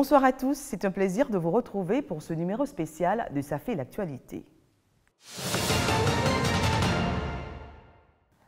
Bonsoir à tous, c'est un plaisir de vous retrouver pour ce numéro spécial de Ça fait l'actualité.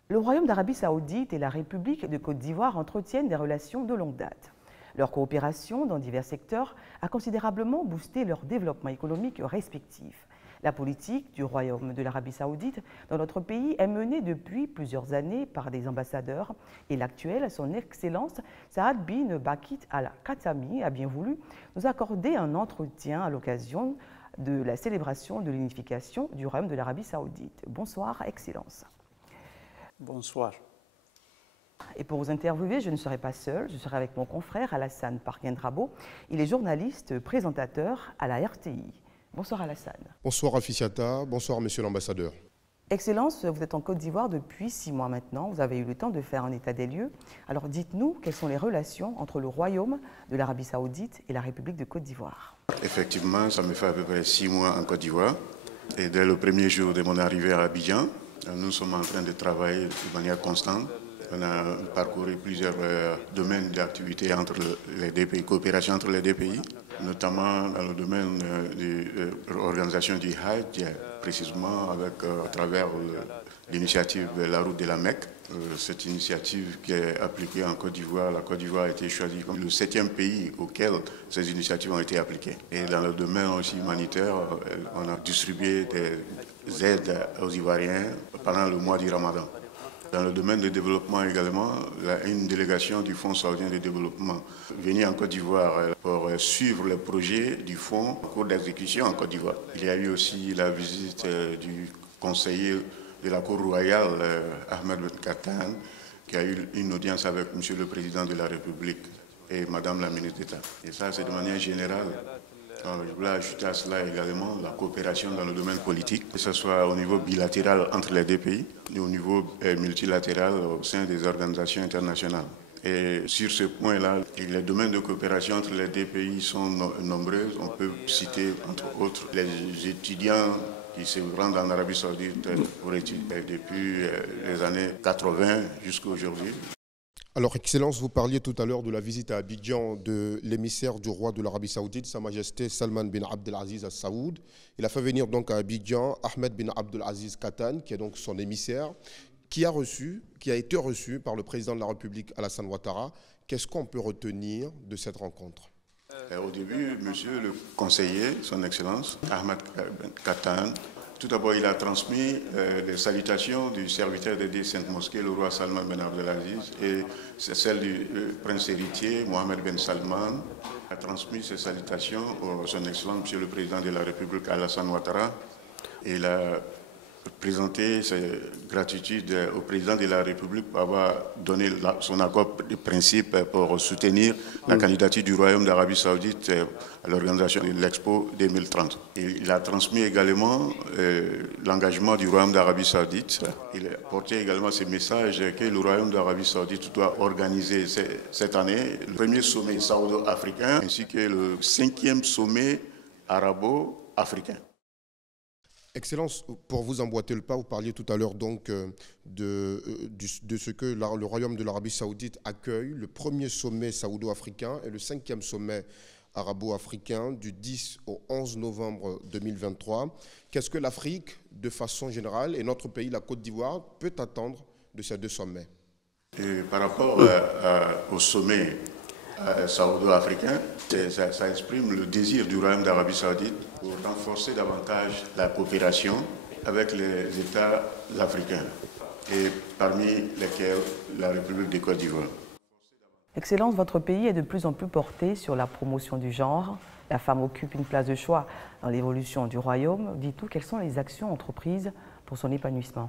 Le Royaume d'Arabie Saoudite et la République de Côte d'Ivoire entretiennent des relations de longue date. Leur coopération dans divers secteurs a considérablement boosté leur développement économique respectif. La politique du Royaume de l'Arabie Saoudite dans notre pays est menée depuis plusieurs années par des ambassadeurs et l'actuel, son Excellence Saad bin Bakit al-Khatami, a bien voulu nous accorder un entretien à l'occasion de la célébration de l'unification du Royaume de l'Arabie Saoudite. Bonsoir, Excellence. Bonsoir. Et pour vous interviewer, je ne serai pas seule, je serai avec mon confrère Alassane Parguendrabo. Il est journaliste, présentateur à la RTI. Bonsoir Alassane. Bonsoir Aficiata, bonsoir Monsieur l'ambassadeur. Excellence, vous êtes en Côte d'Ivoire depuis 6 mois maintenant, vous avez eu le temps de faire un état des lieux. Alors dites-nous, quelles sont les relations entre le Royaume de l'Arabie Saoudite et la République de Côte d'Ivoire? Effectivement, ça me fait à peu près 6 mois en Côte d'Ivoire. Et dès le premier jour de mon arrivée à Abidjan, nous sommes en train de travailler de manière constante. On a parcouru plusieurs domaines d'activité entre les deux pays, coopération entre les deux pays, notamment dans le domaine de l'organisation du Hajj, précisément à travers l'initiative de la route de la Mecque. Cette initiative qui est appliquée en Côte d'Ivoire, la Côte d'Ivoire a été choisie comme le 7e pays auquel ces initiatives ont été appliquées. Et dans le domaine aussi humanitaire, on a distribué des aides aux Ivoiriens pendant le mois du Ramadan. Dans le domaine du développement également, une délégation du Fonds saoudien de développement venue en Côte d'Ivoire pour suivre les projets du Fonds en cours d'exécution en Côte d'Ivoire. Il y a eu aussi la visite du conseiller de la Cour royale, Ahmed Ben Katan, qui a eu une audience avec Monsieur le Président de la République et Madame la Ministre d'État. Et ça, c'est de manière générale. Je voulais ajouter à cela également la coopération dans le domaine politique, que ce soit au niveau bilatéral entre les deux pays et au niveau multilatéral au sein des organisations internationales. Et sur ce point-là, les domaines de coopération entre les deux pays sont nombreux. On peut citer, entre autres, les étudiants qui se rendent en Arabie Saoudite pour étudier depuis les années 80 jusqu'à aujourd'hui. Alors, Excellence, vous parliez tout à l'heure de la visite à Abidjan de l'émissaire du roi de l'Arabie Saoudite, Sa Majesté Salman bin Abdelaziz Al Saoud. Il a fait venir donc à Abidjan Ahmed bin Abdelaziz Katan, qui est donc son émissaire, qui a été reçu par le président de la République, Alassane Ouattara. Qu'est-ce qu'on peut retenir de cette rencontre? Au début, monsieur le conseiller, son Excellence, Ahmed bin Katan, tout d'abord, il a transmis les salutations du serviteur des 10 Saintes Mosquées, le roi Salman ben Abdelaziz, et c'est celle du prince héritier, Mohamed ben Salman. Il a transmis ses salutations à son Excellence, Monsieur le Président de la République, Alassane Ouattara. Et il a présenté ses gratitudes au Président de la République pour avoir donné son accord de principe pour soutenir la candidature du Royaume d'Arabie Saoudite à l'organisation de l'Expo 2030. Et il a transmis également l'engagement du Royaume d'Arabie Saoudite. Il a porté également ce message que le Royaume d'Arabie Saoudite doit organiser cette année le premier sommet saoudo-africain ainsi que le 5e sommet arabo-africain. Excellence, pour vous emboîter le pas, vous parliez tout à l'heure donc de ce que le Royaume de l'Arabie Saoudite accueille, le premier sommet saoudo-africain et le 5e sommet arabo-africain du 10 au 11 novembre 2023. Qu'est-ce que l'Afrique, de façon générale, et notre pays, la Côte d'Ivoire, peut attendre de ces deux sommets? Et par rapport au sommet saoudo-africain, ça exprime le désir du Royaume d'Arabie Saoudite pour renforcer davantage la coopération avec les États africains, et parmi lesquels la République de Côte d'Ivoire. Excellence, votre pays est de plus en plus porté sur la promotion du genre. La femme occupe une place de choix dans l'évolution du Royaume. Dites-nous, quelles sont les actions entreprises pour son épanouissement?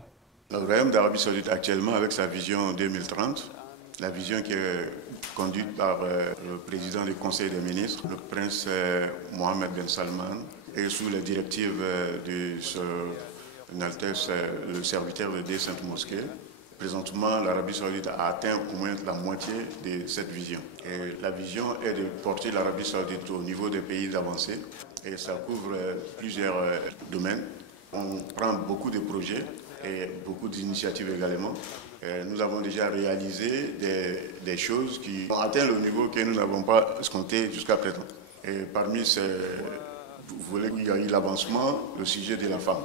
Le Royaume d'Arabie Saoudite actuellement, avec sa vision 2030, la vision qui est conduite par le président du Conseil des ministres, le prince Mohamed Ben Salman, et sous les directives de son Altesse, le serviteur des 10 Saintes Mosquées. Présentement, l'Arabie Saoudite a atteint au moins la moitié de cette vision. Et la vision est de porter l'Arabie Saoudite au niveau des pays avancés, et ça couvre plusieurs domaines. On prend beaucoup de projets et beaucoup d'initiatives également. Nous avons déjà réalisé des choses qui ont atteint le niveau que nous n'avons pas escompté jusqu'à présent. Et parmi ces volets, il y a eu l'avancement, le sujet de la femme.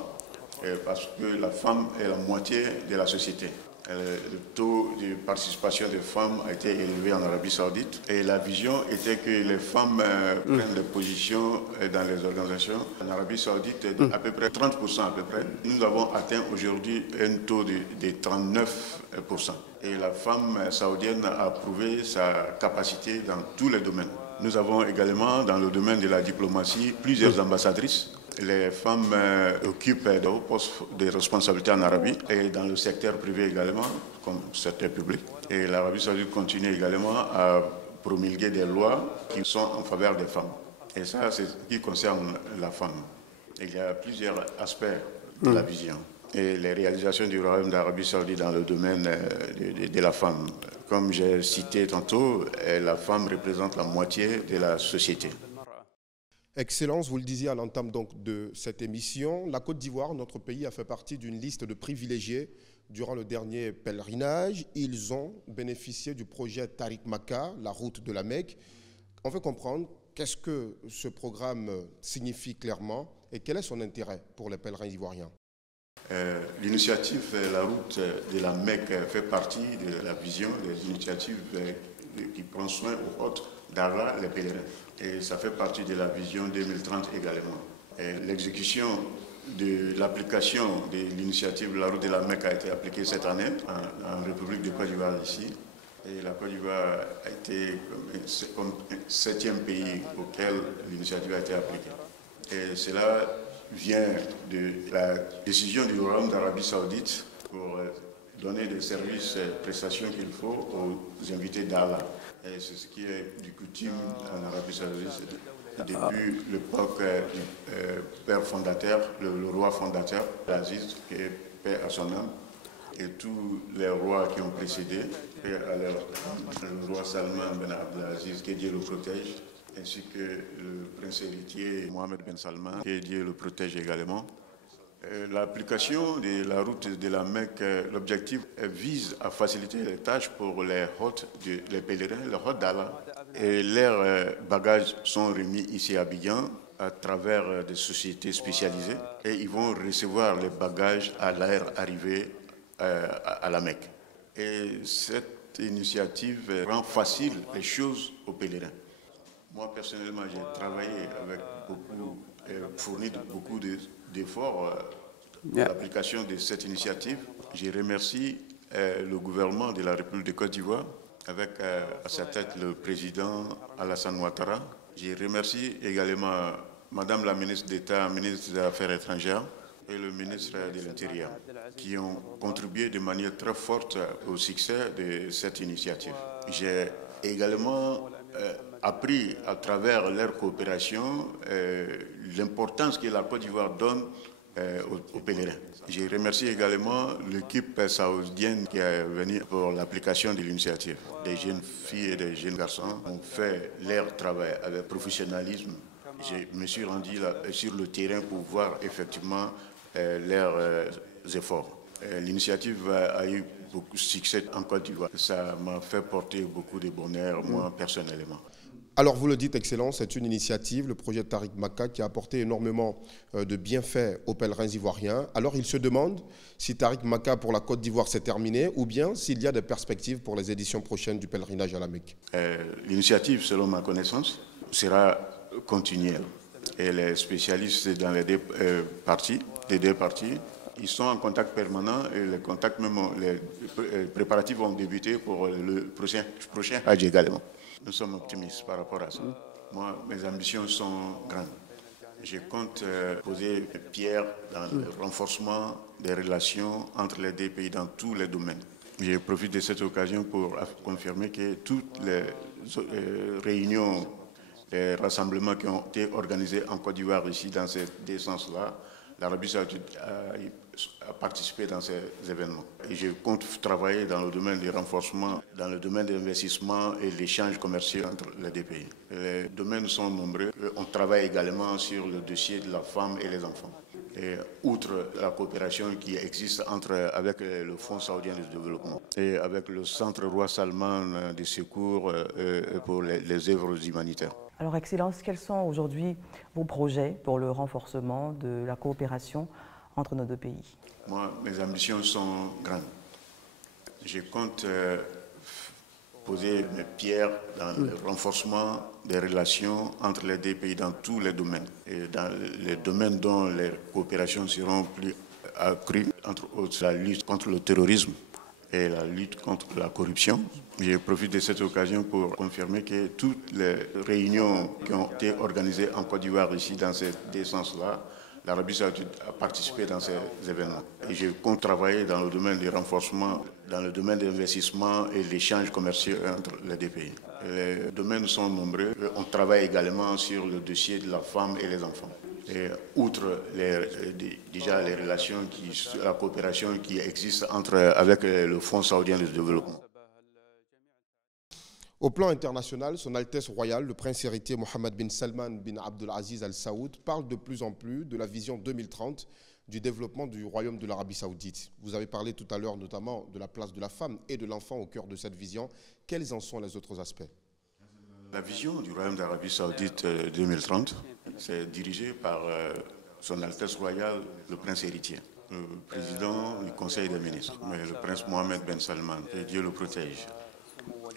Parce que la femme est la moitié de la société. Le taux de participation des femmes a été élevé en Arabie Saoudite et la vision était que les femmes prennent des positions dans les organisations. En Arabie Saoudite, à peu près 30% à peu près. Nous avons atteint aujourd'hui un taux de 39%. Et la femme saoudienne a prouvé sa capacité dans tous les domaines. Nous avons également dans le domaine de la diplomatie plusieurs ambassadrices. Les femmes occupent de hauts postes de responsabilité en Arabie et dans le secteur privé également, comme secteur public. Et l'Arabie Saoudite continue également à promulguer des lois qui sont en faveur des femmes. Et ça, c'est ce qui concerne la femme. Il y a plusieurs aspects de la vision. Et les réalisations du Royaume d'Arabie Saoudite dans le domaine de la femme. Comme j'ai cité tantôt, la femme représente la moitié de la société. Excellence, vous le disiez à l'entame donc de cette émission, la Côte d'Ivoire, notre pays, a fait partie d'une liste de privilégiés durant le dernier pèlerinage. Ils ont bénéficié du projet Tariq Makka, la route de la Mecque. On veut comprendre qu'est-ce que ce programme signifie clairement et quel est son intérêt pour les pèlerins ivoiriens. L'initiative La route de la Mecque fait partie de la vision des initiatives qui prend soin aux hôtes d'Allah, les pèlerins. Et ça fait partie de la vision 2030 également. L'exécution de l'application de l'initiative La route de la Mecque a été appliquée cette année en République de Côte d'Ivoire ici. Et la Côte d'Ivoire a été comme 7e pays auquel l'initiative a été appliquée. Et cela vient de la décision du Royaume d'Arabie Saoudite pour donner des services et prestations qu'il faut aux invités d'Allah. Et c'est ce qui est du coutume en Arabie Saoudite depuis l'époque du père fondateur, le roi fondateur, Aziz, qui est paix à son âme, et tous les rois qui ont précédé, le roi Salman Ben Abdelaziz, que Dieu le protège, ainsi que le prince héritier Mohamed Ben Salman, que Dieu le protège également. L'application de la route de la Mecque, l'objectif vise à faciliter les tâches pour les hôtes, les pèlerins, les hôtes d'Allah. Et leurs bagages sont remis ici à Abidjan à travers des sociétés spécialisées et ils vont recevoir les bagages à leur arrivée à la Mecque. Et cette initiative rend facile les choses aux pèlerins. Moi, personnellement, j'ai travaillé avec beaucoup, fourni beaucoup d'efforts pour l'application de cette initiative. Je remercie le gouvernement de la République de Côte d'Ivoire, avec à sa tête le président Alassane Ouattara. Je remercie également Madame la ministre d'État, ministre des Affaires étrangères, et le ministre de l'Intérieur, qui ont contribué de manière très forte au succès de cette initiative. J'ai également appris à travers leur coopération l'importance que la Côte d'Ivoire donne aux pèlerins. Je remercie également l'équipe saoudienne qui est venue pour l'application de l'initiative. Des jeunes filles et des jeunes garçons ont fait leur travail avec professionnalisme. Je me suis rendu là, sur le terrain pour voir effectivement leurs efforts. L'initiative a eu beaucoup de succès en Côte d'Ivoire. Ça m'a fait porter beaucoup de bonheur, moi, personnellement. Alors, vous le dites, Excellence, c'est une initiative, le projet Tariq Makka, qui a apporté énormément de bienfaits aux pèlerins ivoiriens. Alors, ils se demandent si Tariq Makka pour la Côte d'Ivoire s'est terminé ou bien s'il y a des perspectives pour les éditions prochaines du pèlerinage à la Mecque. L'initiative, selon ma connaissance, sera continuelle. Et les spécialistes dans les deux parties, ils sont en contact permanent et les contacts, même les préparatifs vont débuter pour le prochain Hajj également. Nous sommes optimistes par rapport à ça. Moi, mes ambitions sont grandes. Je compte poser pierre dans le renforcement des relations entre les deux pays dans tous les domaines. Je profite de cette occasion pour confirmer que toutes les réunions, les rassemblements qui ont été organisés en Côte d'Ivoire ici dans ces deux sens-là, l'Arabie Saoudite a participé dans ces événements. Et je compte travailler dans le domaine du renforcement, dans le domaine de l'investissement et l'échange commercial entre les deux pays. Les domaines sont nombreux. On travaille également sur le dossier de la femme et les enfants. Et outre la coopération qui existe avec le Fonds saoudien de développement et avec le Centre Roi Salman de secours pour les œuvres humanitaires. Alors, Excellence, quels sont aujourd'hui vos projets pour le renforcement de la coopération entre nos deux pays? Moi, mes ambitions sont grandes. Je compte poser mes pierres dans le renforcement des relations entre les deux pays dans tous les domaines. Et dans les domaines dont les coopérations seront plus accrues, entre autres la lutte contre le terrorisme et la lutte contre la corruption. Je profite de cette occasion pour confirmer que toutes les réunions qui ont été organisées en Côte d'Ivoire ici dans ces deux sens-là, l'Arabie Saoudite a participé dans ces événements. Et je compte travailler dans le domaine du renforcement, dans le domaine de l'investissement et l'échange commercial entre les deux pays. Les domaines sont nombreux. On travaille également sur le dossier de la femme et les enfants. Et outre déjà les relations, la coopération qui existe avec le Fonds saoudien de développement. Au plan international, Son Altesse Royale, le prince héritier Mohammed bin Salman bin Abdelaziz Al Saoud, parle de plus en plus de la vision 2030 du développement du royaume de l'Arabie Saoudite. Vous avez parlé tout à l'heure notamment de la place de la femme et de l'enfant au cœur de cette vision. Quels en sont les autres aspects? La vision du royaume d'Arabie Saoudite 2030, c'est dirigé par Son Altesse Royale, le prince héritier, le président du Conseil des ministres, le prince Mohammed bin Salman, que Dieu le protège.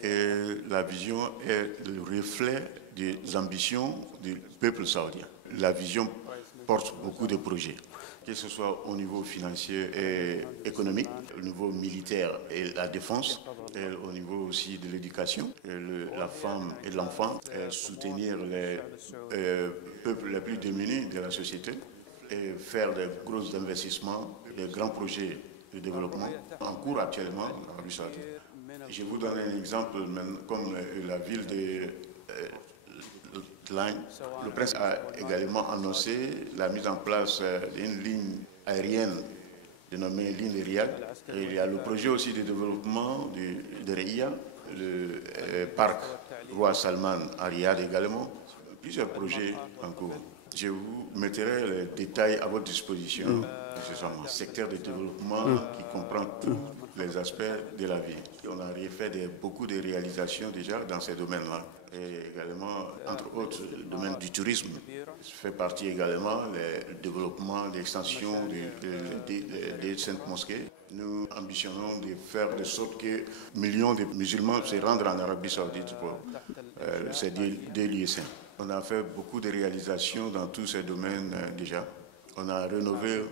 Et la vision est le reflet des ambitions du peuple saoudien. La vision porte beaucoup de projets, que ce soit au niveau financier et économique, au niveau militaire et la défense, et au niveau aussi de l'éducation, la femme et l'enfant, soutenir les peuples les plus démunis de la société et faire des gros investissements, des grands projets de développement en cours actuellement en Arabie Saoudite. Je vous donne un exemple, comme la ville de Line. Le prince a également annoncé la mise en place d'une ligne aérienne dénommée ligne Riyad. Et il y a le projet aussi de développement de Riyad, le parc Roi Salman à Riyad également. Plusieurs projets en cours. Je vous mettrai les détails à votre disposition. C'est un secteur de développement qui comprend tous les aspects de la vie. On a fait beaucoup de réalisations déjà dans ces domaines-là. Et également, entre autres, le domaine du tourisme fait partie également le développement, l'extension des saintes mosquées. Nous ambitionnons de faire de sorte que millions de musulmans se rendent en Arabie Saoudite pour ces deux lieux saints. On a fait beaucoup de réalisations dans tous ces domaines déjà. On a rénové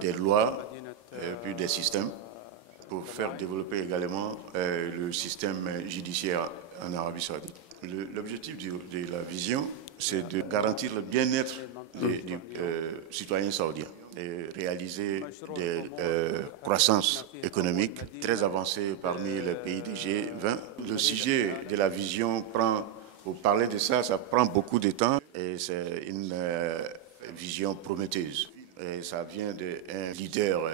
des lois et puis des systèmes pour faire développer également le système judiciaire en Arabie Saoudite. L'objectif de la vision, c'est de garantir le bien-être des citoyens saoudiens et réaliser des croissances économiques très avancées parmi les pays du G20. Le sujet de la vision pour parler de ça, ça prend beaucoup de temps et c'est une vision prometteuse. Et ça vient d'un leader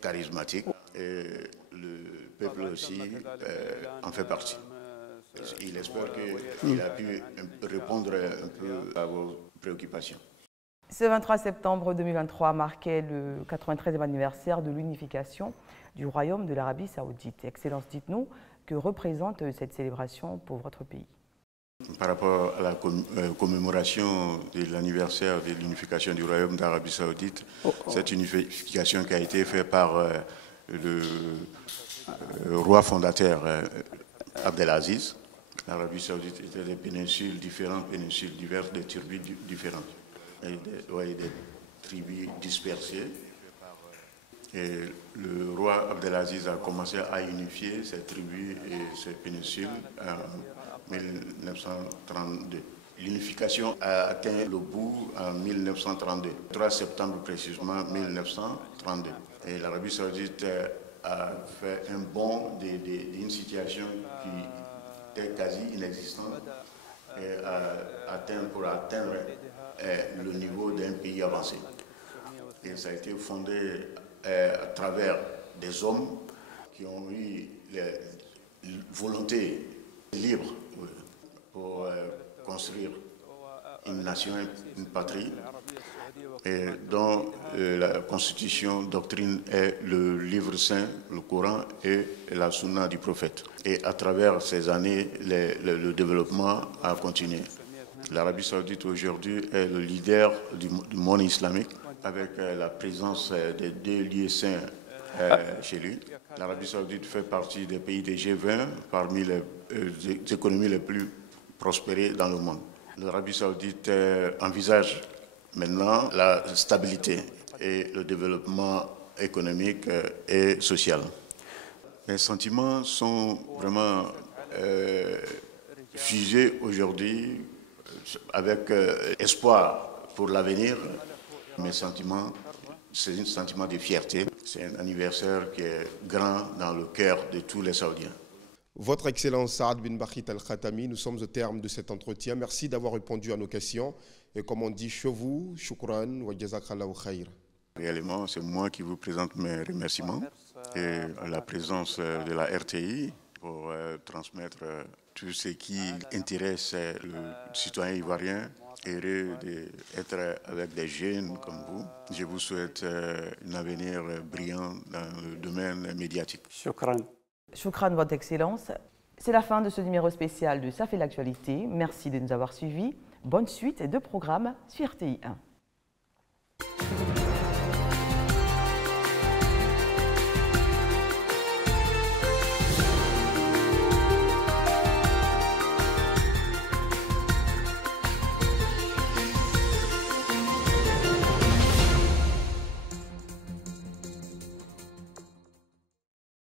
charismatique et le peuple aussi en fait partie. Il espère qu'il a pu répondre un peu à vos préoccupations. Ce 23 septembre 2023 marquait le 93e anniversaire de l'unification du Royaume de l'Arabie Saoudite. Excellence, dites-nous, que représente cette célébration pour votre pays? Par rapport à la commémoration de l'anniversaire de l'unification du Royaume d'Arabie Saoudite, cette unification qui a été faite par le roi fondateur Abdelaziz. L'Arabie Saoudite était des péninsules différentes, péninsules diverses, des tribus différentes, et des tribus dispersées. Et le roi Abdelaziz a commencé à unifier ces tribus et ces péninsules en 1932. L'unification a atteint le bout en 1932, 3 septembre précisément 1932. Et l'Arabie Saoudite a fait un bond d'une situation qui était quasi inexistante et pour atteindre le niveau d'un pays avancé. Et ça a été fondé à travers des hommes qui ont eu la volonté libre pour construire une nation, une patrie, et dont la constitution, doctrine est le livre saint, le Coran et la sunna du prophète. Et à travers ces années, le développement a continué. L'Arabie saoudite aujourd'hui est le leader du monde islamique avec la présence des 2 lieux saints chez lui. L'Arabie saoudite fait partie des pays des G20 parmi les économies les plus prospérées dans le monde. L'Arabie saoudite envisage maintenant la stabilité et le développement économique et social. Mes sentiments sont vraiment fusés aujourd'hui avec espoir pour l'avenir. Mes sentiments, c'est un sentiment de fierté. C'est un anniversaire qui est grand dans le cœur de tous les Saoudiens. Votre Excellence Saad bin Bakhit Al-Khatami, nous sommes au terme de cet entretien. Merci d'avoir répondu à nos questions. Et comme on dit chez vous, shukran wa jazakallahu khair. Réellement, c'est moi qui vous présente mes remerciements et la présence de la RTI pour transmettre tout ce qui intéresse le citoyen ivoirien, heureux d'être avec des jeunes comme vous. Je vous souhaite un avenir brillant dans le domaine médiatique. Shukran. Shukran, Votre Excellence. C'est la fin de ce numéro spécial de Ça fait l'actualité. Merci de nous avoir suivis. Bonne suite de programme sur RTI 1.